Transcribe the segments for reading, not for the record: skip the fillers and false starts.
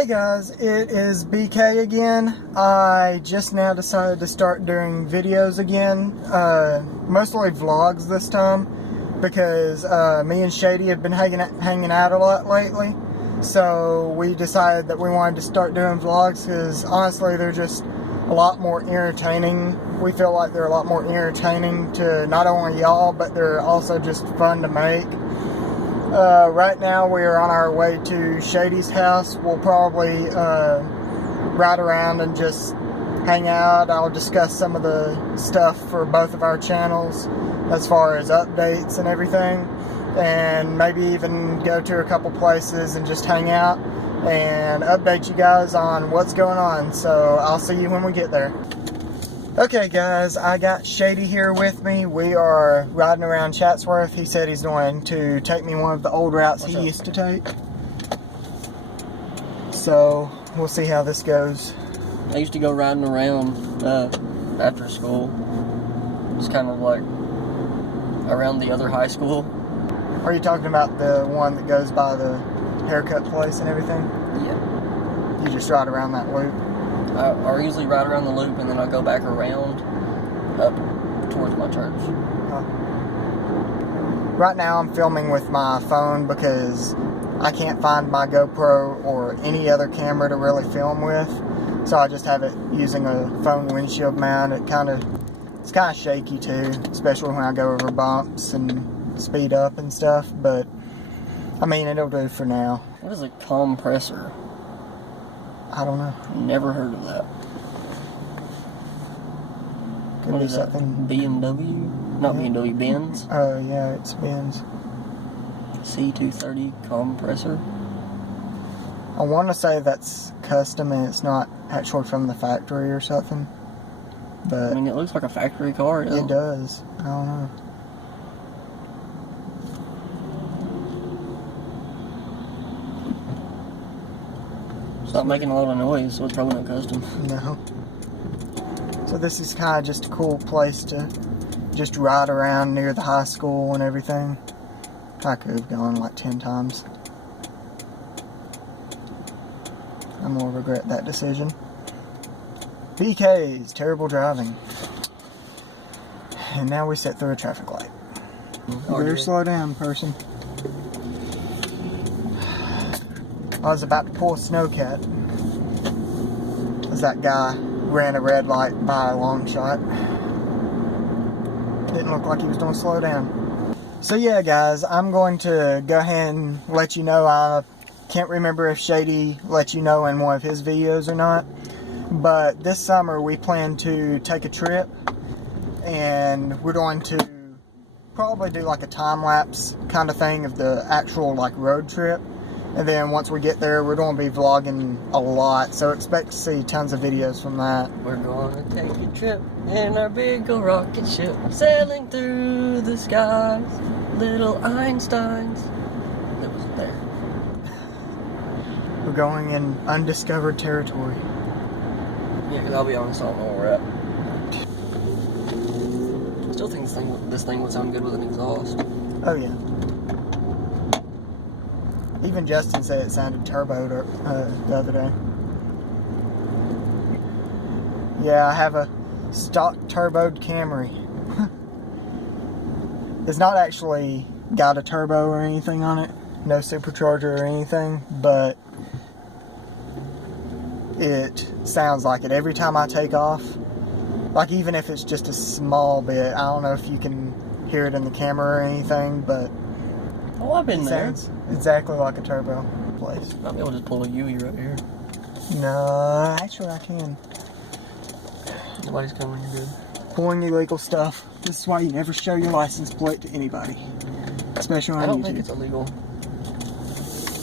Hey guys, it is BK again. I just now decided to start doing videos again, mostly vlogs this time, because me and Shady have been hanging out a lot lately. So we decided that we wanted to start doing vlogs because honestly they're just a lot more entertaining. We feel like they're a lot more entertaining to not only y'all, but they're also just fun to make. Right now we are on our way to Shady's house. We'll probably ride around and just hang out. I'll discuss some of the stuff for both of our channels as far as updates and everything, and maybe even go to a couple places and just hang out and update you guys on what's going on. So I'll see you when we get there. Okay guys, I got Shady here with me. We are riding around Chatsworth. He said he's going to take me one of the old routes he used to take. So, we'll see how this goes. I used to go riding around after school. It's kind of like around the other high school. Are you talking about the one that goes by the haircut place and everything? Yeah. You just ride around that loop? I usually ride around the loop and then I go back around up towards my church. Right now I'm filming with my phone because I can't find my GoPro or any other camera to really film with. So I just have it using a phone windshield mount. It's kind of shaky too, especially when I go over bumps and speed up and stuff. But I mean, it'll do for now. What is a compressor? I don't know. Never heard of that. Could What be is something. that? BMW? Not BMW, Benz. Oh yeah, it's Benz. C230 compressor. I want to say that's custom and it's not actually from the factory or something. But I mean, it looks like a factory car. it does. I don't know. It's not making a lot of noise, so it's probably not custom. No. So this is kind of just a cool place to just ride around near the high school and everything. I could have gone like 10 times. I'm gonna regret that decision. BK's terrible driving. And now we sit through a traffic light. You better slow down, person. I was about to pull a snowcat as that guy ran a red light by a long shot. Didn't look like he was going to slow down. So yeah guys, I'm going to go ahead and let you know. I can't remember if Shady let you know in one of his videos or not, but this summer we plan to take a trip and we're going to probably do like a time-lapse kind of thing of the actual like road trip. And then once we get there, we're going to be vlogging a lot, so expect to see tons of videos from that. We're going to take a trip in our big old rocket ship, sailing through the skies, little Einsteins. That wasn't there. We're going in undiscovered territory. Yeah, because I'll be honest, I don't know where we're at. I still think this thing would sound good with an exhaust. Oh yeah. Even Justin said it sounded turboed the other day. Yeah, I have a stock turboed Camry. It's not actually got a turbo or anything on it. No supercharger or anything, but it sounds like it every time I take off. Like even if it's just a small bit. I don't know if you can hear it in the camera or anything, but Oh, I've been there. sounds exactly like a turbo place. I'll be able to just pull a UE right here. No, actually I can. Nobody's coming, you're good. Pulling illegal stuff. This is why you never show your license plate to anybody. Especially on I don't YouTube. think it's illegal.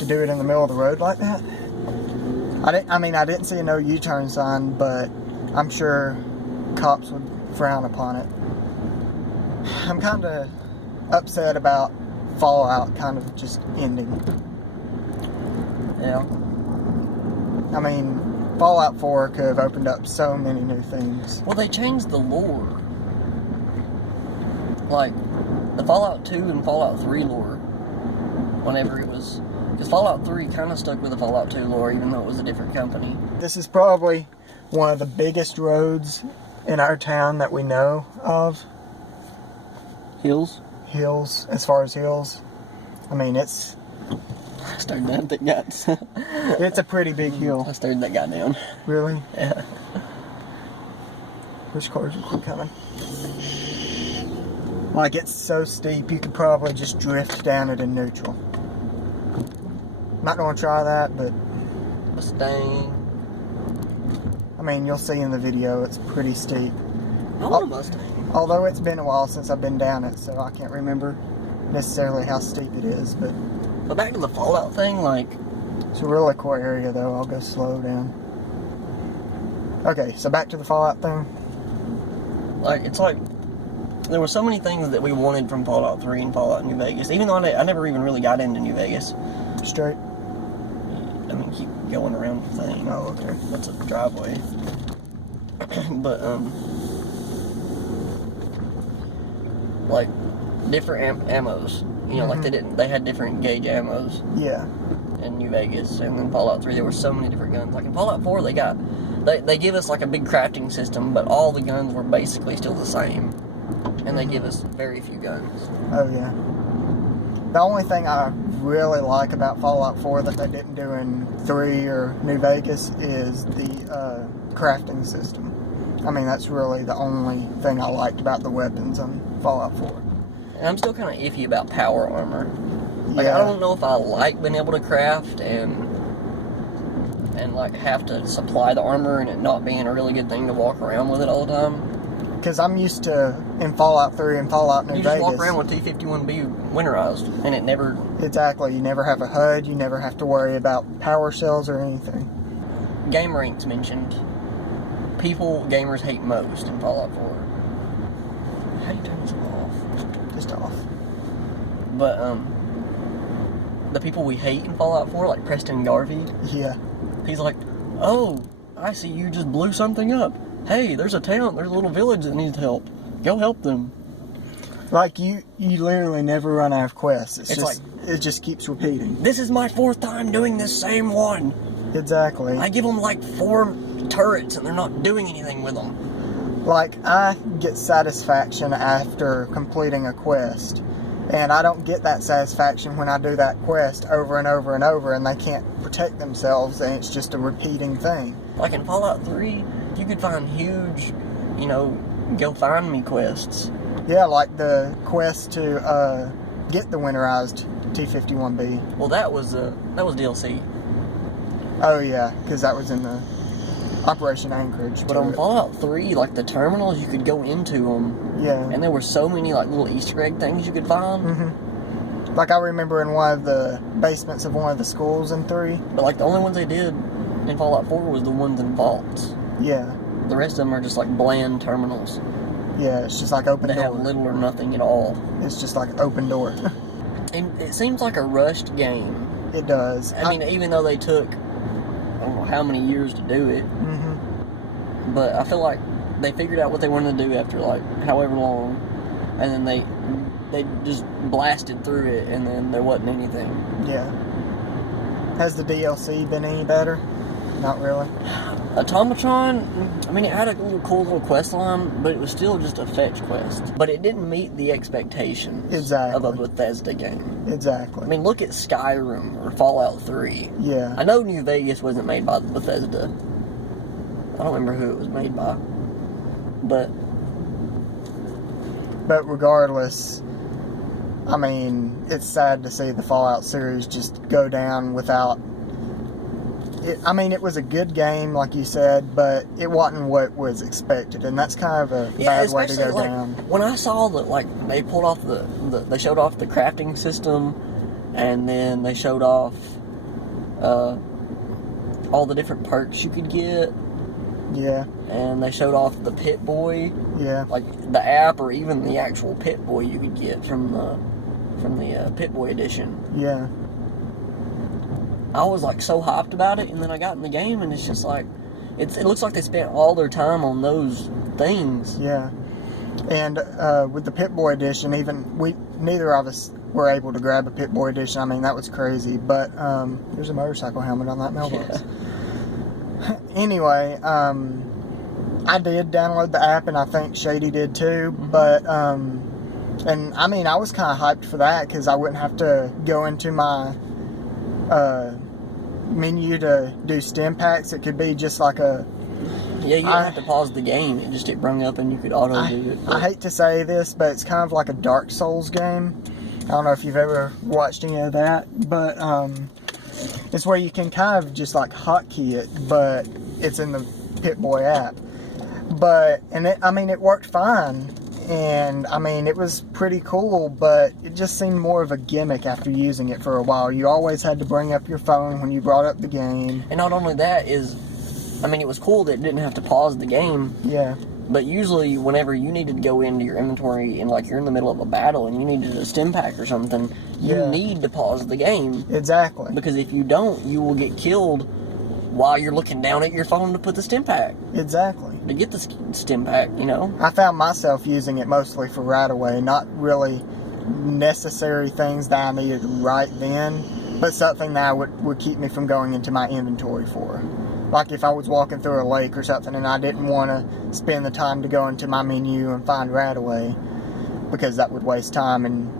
To do it in the middle of the road like that? I didn't see a no U-turn sign, but I'm sure cops would frown upon it. I'm kind of upset about Fallout kind of just ending. Yeah. I mean, Fallout 4 could have opened up so many new things. Well, they changed the lore. Like, the Fallout 2 and Fallout 3 lore, whenever it was Because Fallout 3 kind of stuck with the Fallout 2 lore, even though it was a different company. This is probably one of the biggest roads in our town that we know of. Hills? Hills, as far as hills. I mean, it's... I stared down that guy. It's a pretty big hill. I stared that guy down. Really? Yeah. Which cars are coming? Like, it's so steep, you could probably just drift down it in neutral. Not gonna try that, but... Mustang. I mean, you'll see in the video, it's pretty steep. I want a Mustang. Although it's been a while since I've been down it, so I can't remember necessarily how steep it is, but... But back to the Fallout thing, like... It's a really cool area, though. I'll go slow down. Okay, so back to the Fallout thing. Like, it's like... There were so many things that we wanted from Fallout 3 and Fallout New Vegas. Even though I never even really got into New Vegas. Straight? I mean, keep going around the thing. Oh, okay. That's a driveway. But, like, different ammos. You know, like they had different gauge ammos. Yeah. In New Vegas. And then Fallout 3, there were so many different guns. Like in Fallout 4, they give us like a big crafting system, but all the guns were basically still the same. And they give us very few guns. Oh, yeah. The only thing I really like about Fallout 4 that they didn't do in 3 or New Vegas is the crafting system. I mean, that's really the only thing I liked about the weapons on Fallout 4. And I'm still kind of iffy about power armor. Like, Yeah. I don't know if I like being able to craft and like have to supply the armor and it not being a really good thing to walk around with it all the time. Because I'm used to, in Fallout 3 and Fallout New You Vegas... just walk around with T-51B winterized, and it never... Exactly. You never have a HUD. You never have to worry about power cells or anything. Game ranks mentioned. People gamers hate most in Fallout 4. How do you turn this off? Just off. But, the people we hate in Fallout 4, like Preston Garvey, Yeah. he's like, oh, I see you just blew something up. Hey, there's a little village that needs help. Go help them. Like, you literally never run out of quests. It's just, like... It just keeps repeating. This is my 4th time doing this same one. Exactly. I give them like 4 turrets and they're not doing anything with them. Like, I get satisfaction after completing a quest. And I don't get that satisfaction when I do that quest over and over and over and they can't protect themselves and it's just a repeating thing. Like in Fallout 3, you could find huge, you know, go find me quests. Yeah, like the quest to get the winterized T-51B. Well, that was DLC. Oh yeah, because that was in the Operation Anchorage. But on Fallout 3, like the terminals, you could go into them. Yeah. And there were so many like little Easter egg things you could find. Like I remember in one of the basements of one of the schools in 3. But like the only ones they did in Fallout 4 was the ones in vaults. Yeah. The rest of them are just like bland terminals. Yeah, it's just like open They door. have little or nothing at all. It's just like open door. And it seems like a rushed game. It does. I mean, even though they took, I don't know how many years to do it, but I feel like they figured out what they wanted to do after like however long, and then they just blasted through it, and then there wasn't anything. Yeah. Has the DLC been any better? Not really. Automatron, I mean, it had a cool little quest line, but it was still just a fetch quest. But it didn't meet the expectations of a Bethesda game. Exactly. I mean, look at Skyrim or Fallout 3. Yeah. I know New Vegas wasn't made by Bethesda. I don't remember who it was made by. But regardless, I mean, it's sad to see the Fallout series just go down without... I mean, it was a good game, like you said, but it wasn't what was expected, and that's kind of a bad way to go like, down. When I saw that, like, they pulled off they showed off the crafting system, and then they showed off all the different perks you could get. Yeah. And they showed off the Pit Boy. Yeah. Like the app, or even the actual Pit Boy you could get from the Pit Boy edition. Yeah. I was like so hyped about it, and then I got in the game, and it's just like, it looks like they spent all their time on those things. Yeah. And with the Pit Boy edition, even neither of us were able to grab a Pip-Boy edition. I mean, that was crazy. But there's a motorcycle helmet on that mailbox. Yeah. Anyway, I did download the app, and I think Shady did too. Mm-hmm. But and I mean, I was kind of hyped for that because I wouldn't have to go into my menu to do stim packs. It could be just like a... Yeah, you didn't have to pause the game. It brung up and you could auto do it. I hate to say this, but it's kind of like a Dark Souls game. I don't know if you've ever watched any of that, but it's where you can kind of just like hotkey it, but it's in the Pip-Boy app. But, it worked fine. And, I mean, it was pretty cool, but it just seemed more of a gimmick after using it for a while. You always had to bring up your phone when you brought up the game. And not only that it was cool that it didn't have to pause the game. Yeah. But usually, whenever you needed to go into your inventory and, like, you're in the middle of a battle and you needed a stim pack or something, you need to pause the game. Exactly. Because if you don't, you will get killed while you're looking down at your phone to put the stim pack. Exactly. To get the stim pack, you know? I found myself using it mostly for right away, not really necessary things that I needed right then, but something that would keep me from going into my inventory for. Like if I was walking through a lake or something and I didn't want to spend the time to go into my menu and find right away, because that would waste time. And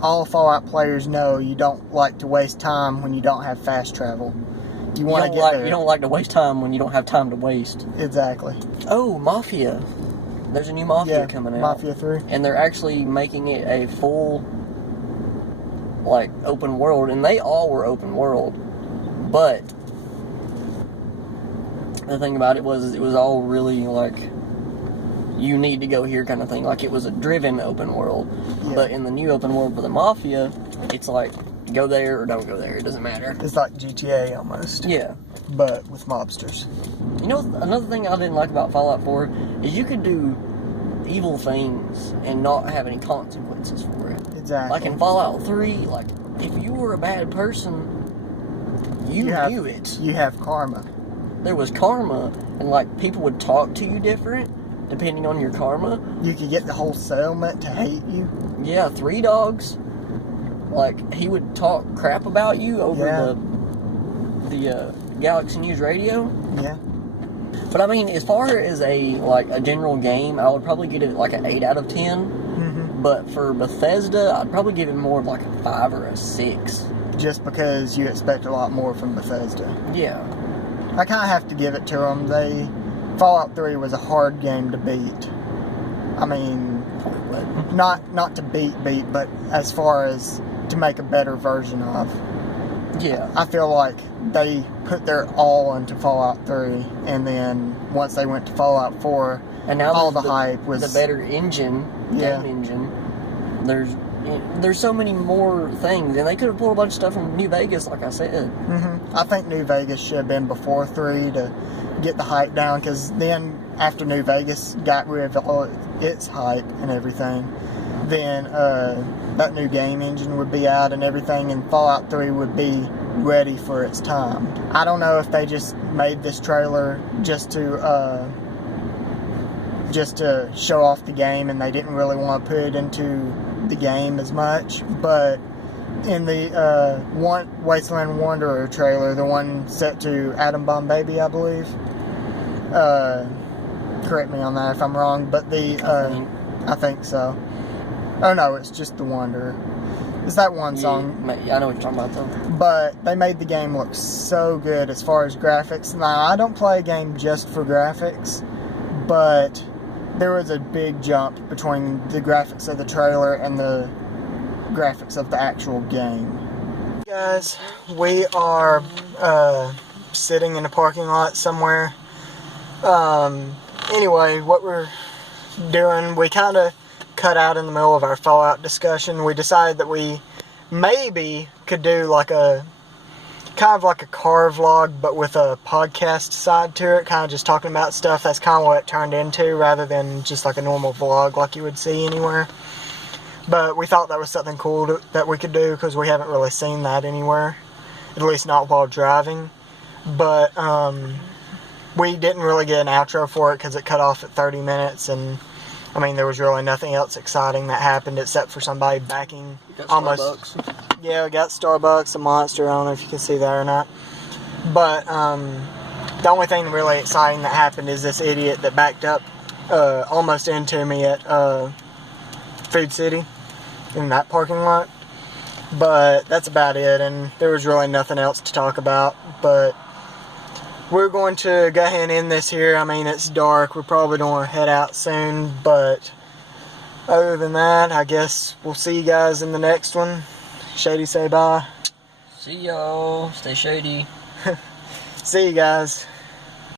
all Fallout players know you don't like to waste time when you don't have fast travel. You want to get there. You don't like to waste time when you don't have time to waste. Exactly. Oh, Mafia. There's a new Mafia coming out. Mafia 3. And they're actually making it a full, like, open world. And they all were open world. But the thing about it was all really, like, you need to go here kind of thing. Like, it was a driven open world. Yeah. But in the new open world for the Mafia, it's like, go there or don't go there. It doesn't matter. It's like GTA almost. Yeah. But with mobsters. You know, another thing I didn't like about Fallout 4 is you could do evil things and not have any consequences for it. Exactly. Like in Fallout 3, like, if you were a bad person, you knew it. You have karma. There was karma, and, like, people would talk to you different depending on your karma. You could get the whole settlement to hate you. Yeah, 3 Dogs. Like, he would talk crap about you over the Galaxy News radio. Yeah. But I mean, as far as a general game, I would probably give it like an 8 out of 10. Mm-hmm. But for Bethesda, I'd probably give it more of like a 5 or a 6. Just because you expect a lot more from Bethesda. Yeah. I kind of have to give it to them. Fallout 3 was a hard game to beat. I mean, not to beat, but as far as to make a better version of. Yeah. I feel like they put their all into Fallout 3, and then once they went to Fallout 4, and now all the hype was... the better engine, game engine. There's so many more things, and they could have pulled a bunch of stuff from New Vegas, like I said. Mm-hmm. I think New Vegas should have been before 3 to get the hype down, because then after New Vegas got rid of all its hype and everything, then that new game engine would be out and everything, and Fallout 3 would be ready for its time. I don't know if they just made this trailer just to show off the game, and they didn't really want to put it into the game as much, but in the Wasteland Wanderer trailer, the one set to Atom Bomb Baby, I believe, correct me on that if I'm wrong, but I think so. Oh no, it's just the Wanderer. It's that one song. Yeah, I know what you're talking about though. But they made the game look so good as far as graphics. Now, I don't play a game just for graphics, but there was a big jump between the graphics of the trailer and the graphics of the actual game. Guys, we are sitting in a parking lot somewhere. Anyway, what we're doing, we kind of cut out in the middle of our Fallout discussion. We decided that we maybe could do like a kind of like a car vlog, but with a podcast side to it, kind of just talking about stuff. That's kind of what it turned into, rather than just like a normal vlog like you would see anywhere. But we thought that was something cool that we could do, because we haven't really seen that anywhere, at least not while driving. But we didn't really get an outro for it because it cut off at 30 minutes, and I mean, there was really nothing else exciting that happened except for somebody backing almost. Starbucks. Yeah, we got Starbucks, a Monster. I don't know if you can see that or not. But the only thing really exciting that happened is this idiot that backed up almost into me at Food City in that parking lot. But that's about it, and there was really nothing else to talk about. But we're going to go ahead and end this here. I mean, it's dark. We're probably going to head out soon, but other than that, I guess we'll see you guys in the next one. Shady, say bye. See y'all. Stay shady. See you guys.